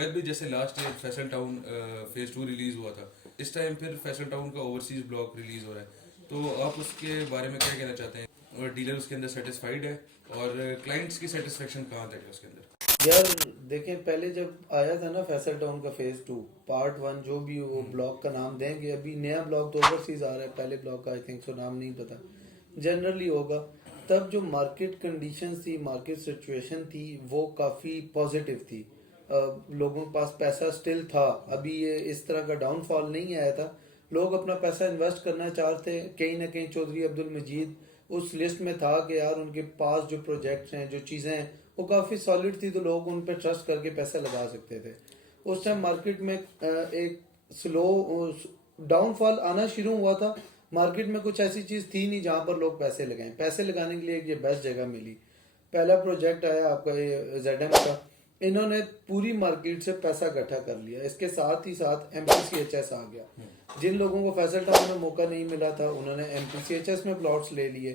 शायद भी जैसे last year Faisal town phase 2 release हुआ था, इस टाइम फिर फैसल टाउन का ओवरसीज ब्लॉक रिलीज हो रहा है, तो आप उसके बारे में क्या कहना चाहते हैं? और डीलर उसके अंदर सेटिस्फाइड है, और क्लाइंट्स की सेटिस्फेक्शन कहाँ तक है उसके अंदर? यार देखें, पहले जब आया था ना फैसल टाउन का फेज 2 पार्ट 1, जो भी वो ब्लॉक का नाम देंगे, अभी नया ब्लॉक तो ओवरसीज आ रहा है, पहले ब्लॉक का आई थिंक सो नाम नहीं पता, जनरली होगा। तब जो मार्केट कंडीशंस थी, मार्केट सिचुएशन थी, वो काफ़ी पॉजिटिव थी। लोगों के पास पैसा स्टिल था, अभी ये इस तरह का डाउनफॉल नहीं आया था। लोग अपना पैसा इन्वेस्ट करना चाहते, कहीं ना कहीं चौधरी अब्दुल मजीद उस लिस्ट में था कि यार उनके पास जो प्रोजेक्ट्स हैं, जो चीज़ें हैं, वो काफ़ी सॉलिड थी, तो लोग उन पर ट्रस्ट करके पैसा लगा सकते थे। उस टाइम मार्केट में एक स्लो डाउनफॉल आना शुरू हुआ था। मार्केट में कुछ ऐसी चीज़ थी नहीं जहां पर लोग पैसे लगाएं। पैसे लगाने के लिए एक ये बेस्ट जगह मिली। पहला प्रोजेक्ट आया आपका ये जेडएम का, इन्होंने पूरी मार्केट से पैसा इकट्ठा कर लिया। इसके साथ ही साथ एमपीसीएचएस आ गया। जिन लोगों को फैसल टाउन में मौका नहीं मिला था, उन्होंने एमपीसीएचएस में प्लॉट्स ले लिए।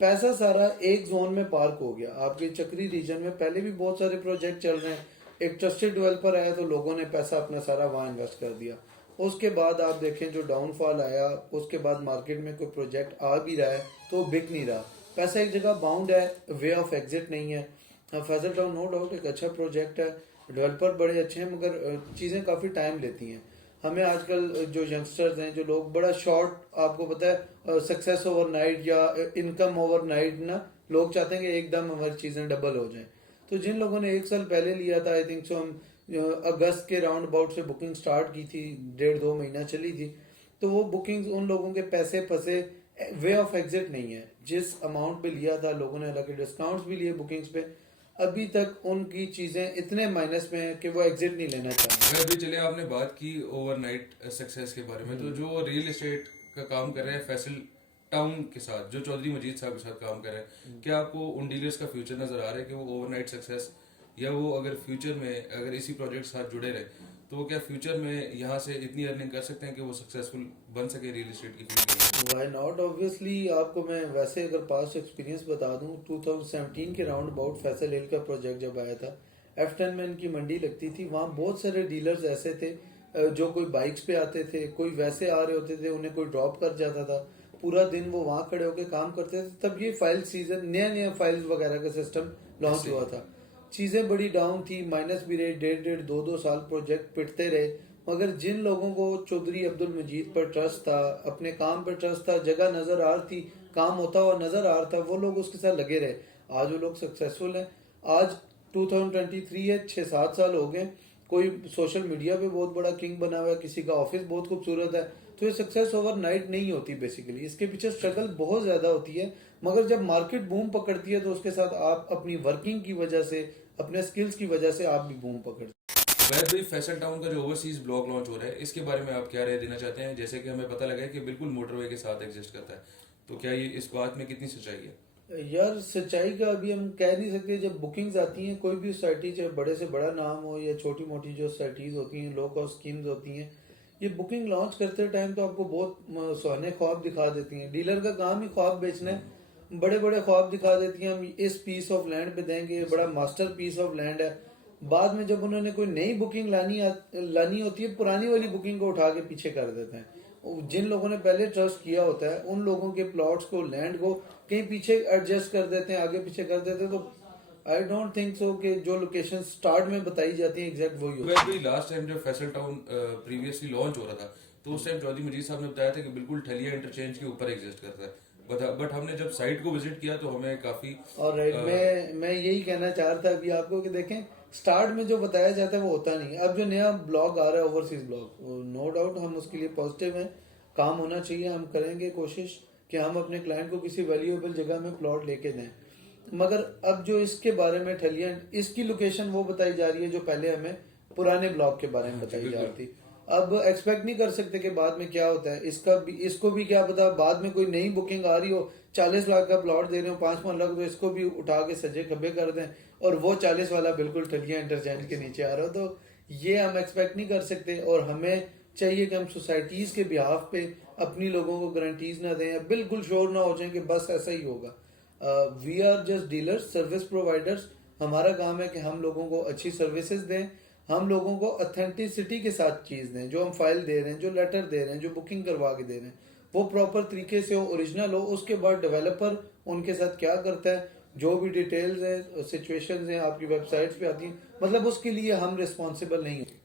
पैसा सारा एक जोन में पार्क हो गया। आपके चक्री रीजन में पहले भी बहुत सारे प्रोजेक्ट चल रहे हैं। एक ट्रस्टेड डेवलपर आया तो लोगों ने पैसा अपना सारा वहां इन्वेस्ट कर दिया। उसके बाद आप देखें जो डाउनफॉल आया, उसके बाद मार्केट में कोई प्रोजेक्ट आ भी रहा है तो बिक नहीं रहा। पैसा एक जगह बाउंड है, वे ऑफ एग्जिट नहीं है। फैजल टाउन नो डाउट एक अच्छा प्रोजेक्ट है, डेवलपर बड़े अच्छे हैं, मगर चीज़ें काफ़ी टाइम लेती हैं। हमें आजकल जो यंगस्टर्स हैं, जो लोग बड़ा शॉर्ट, आपको पता है सक्सेस ओवरनाइट या इनकम ओवरनाइट ना, लोग चाहते हैं कि एकदम हमारी चीज़ें डबल हो जाएं। तो जिन लोगों ने एक साल पहले लिया था, आई थिंक सो हम अगस्त के राउंड अबाउट से बुकिंग स्टार्ट की थी, 1.5-2 महीना चली थी। तो वो बुकिंग्स उन लोगों के पैसे फंसे, वे ऑफ एग्जिट नहीं है। जिस अमाउंट पे लिया था लोगों ने, हालांकि डिस्काउंट्स भी लिए बुकिंग्स पे, अभी तक उनकी चीजें इतने माइनस में है कि वो एग्जिट नहीं लेना चाहते। अगर भी चले, आपने बात की ओवरनाइट सक्सेस के बारे में, तो जो रियल एस्टेट का काम कर रहे हैं फैसल टाउन के साथ, जो चौधरी मजीद साहब के साथ काम कर रहे हैं, क्या आपको उन डीलर्स का फ्यूचर नजर आ रहा है कि वो ओवरनाइट सक्सेस, या वो अगर फ्यूचर में अगर इसी प्रोजेक्ट के साथ जुड़े रहे, तो वो क्या फ्यूचर में यहाँ से इतनी अर्निंग कर सकते हैं कि वो सक्सेसफुल बन सके रियल एस्टेट की फील्ड में? Why not, obviously. आपको मैं वैसे अगर पास्ट एक्सपीरियंस बता दूं, 2017 के राउंड अबाउट फैसल हिल का प्रोजेक्ट जब आया था, F10 में इनकी मंडी लगती थी। वहाँ बहुत सारे डीलर्स ऐसे थे जो कोई बाइक्स पे आते थे, कोई वैसे आ रहे होते थे, उन्हें कोई ड्रॉप कर जाता था, पूरा दिन वो वहाँ खड़े होकर काम करते थे। तब ये फाइल सीजन, नया नया फाइल्स वगैरह का सिस्टम लॉन्च हुआ था। चीज़ें बड़ी डाउन थी, माइनस भी रहे, 1.5-2 साल प्रोजेक्ट पिटते रहे। मगर जिन लोगों को चौधरी अब्दुल मजीद पर ट्रस्ट था, अपने काम पर ट्रस्ट था, जगह नजर आ रही थी, काम होता हुआ नजर आ रहा था, वो लोग उसके साथ लगे रहे। आज वो लोग सक्सेसफुल हैं। आज 2023 है, 6-7 साल हो गए। कोई सोशल मीडिया पे बहुत बड़ा किंग बना हुआ है, किसी का ऑफिस बहुत खूबसूरत है। तो ये सक्सेस ओवरनाइट नहीं होती। बेसिकली इसके पीछे स्ट्रगल बहुत ज्यादा होती है। मगर जब मार्केट बूम पकड़ती है तो उसके साथ आप अपनी वर्किंग की वजह से, अपने स्किल्स की वजह से आप भी बूम पकड़ते हैं। वैद भाई, फैसल टाउन का जो ओवरसीज ब्लॉक लॉन्च हो रहा है, इसके बारे में आप क्या राय देना चाहते हैं? जैसे कि हमें पता लगा है कि बिल्कुल मोटरवे के साथ एग्जिस्ट करता है, तो क्या ये इस बात में कितनी सच्चाई है? यार सच्चाई का अभी हम कह नहीं सकते। जब बुकिंग्स आती हैं कोई भी सोसाइटी, चाहे बड़े से बड़ा नाम हो या छोटी मोटी जो सोसाइटीज होती हैं, लो कॉस्ट स्कीम्स होती हैं, ये बुकिंग लॉन्च करते टाइम तो आपको बहुत सुहाने ख्वाब दिखा देती हैं। डीलर का काम ही ख्वाब बेचना है। बड़े बड़े ख्वाब दिखा देती हैं, हम इस पीस ऑफ लैंड पे देंगे, बड़ा मास्टर पीस ऑफ लैंड है। बाद में जब उन्होंने कोई नई बुकिंग लानी होती है, पुरानी वाली बुकिंग को उठा के पीछे कर देते हैं। जिन लोगों ने पहले ट्रस्ट किया होता है, उन लोगों के प्लॉट्स को, लैंड को कहीं पीछे एडजस्ट कर देते हैं, आगे पीछे कर देते हैं। तो आई डोंट थिंक सो कि जो लोकेशन स्टार्ट में बताई जाती है एग्जैक्ट वही होती है। वैसे भी लास्ट टाइम जब फैसल टाउन प्रीवियसली लॉन्च हो रहा था, तो उस टाइम चौधरी मजीद साहब ने बताया था कि बिल्कुल ठलिया इंटरचेंज के ऊपर एग्जिस्ट करता है। बट हमने जब साइट को विजिट किया तो हमें काफी और राइट, मैं यही कहना चाह रहा था अभी आपको कि देखें, स्टार्ट में जो बताया जाता है वो होता नहीं। अब जो नया ब्लॉग आ रहा है, ओवरसीज ब्लॉग, नो डाउट हम उसके लिए पॉजिटिव हैं। काम होना चाहिए, हम करेंगे कोशिश कि हम अपने क्लाइंट को किसी वैल्यूएबल जगह में प्लॉट लेके दें। मगर अब जो इसके बारे में ठलिया, इसकी लोकेशन वो बताई जा रही है जो पहले हमें पुराने ब्लॉक के बारे में बताई जा रही थी। अब एक्सपेक्ट नहीं कर सकते कि बाद में क्या होता है। इसको भी क्या पता, बाद में कोई नई बुकिंग आ रही हो, 40 लाख का प्लॉट दे रहे हो, 5-5 लाख, तो इसको भी उठा के सजे खब्बे कर दें और वो 40 वाला बिल्कुल ठलिया इंटरचेंज के नीचे आ रहा हो। तो ये हम एक्सपेक्ट नहीं कर सकते। और हमें चाहिए कि हम सोसाइटीज के बिहाफ पे अपनी लोगों को गारंटीज ना दें, बिल्कुल श्योर ना हो जाए कि बस ऐसा ही होगा। We are just dealers, service providers. हमारा काम है कि हम लोगों को अच्छी सर्विसेज दें, हम लोगों को ऑथेंटिसिटी के साथ चीज़ दें, जो हम फाइल दे रहे हैं, जो लेटर दे रहे हैं, जो बुकिंग करवा के दे रहे हैं, वो प्रॉपर तरीके से हो, ओरिजिनल हो। उसके बाद डेवलपर उनके साथ क्या करता है, जो भी डिटेल्स हैं, सिचुएशंस हैं आपकी वेबसाइट्स पे आती हैं, मतलब उसके लिए हम रिस्पॉन्सिबल नहीं हैं।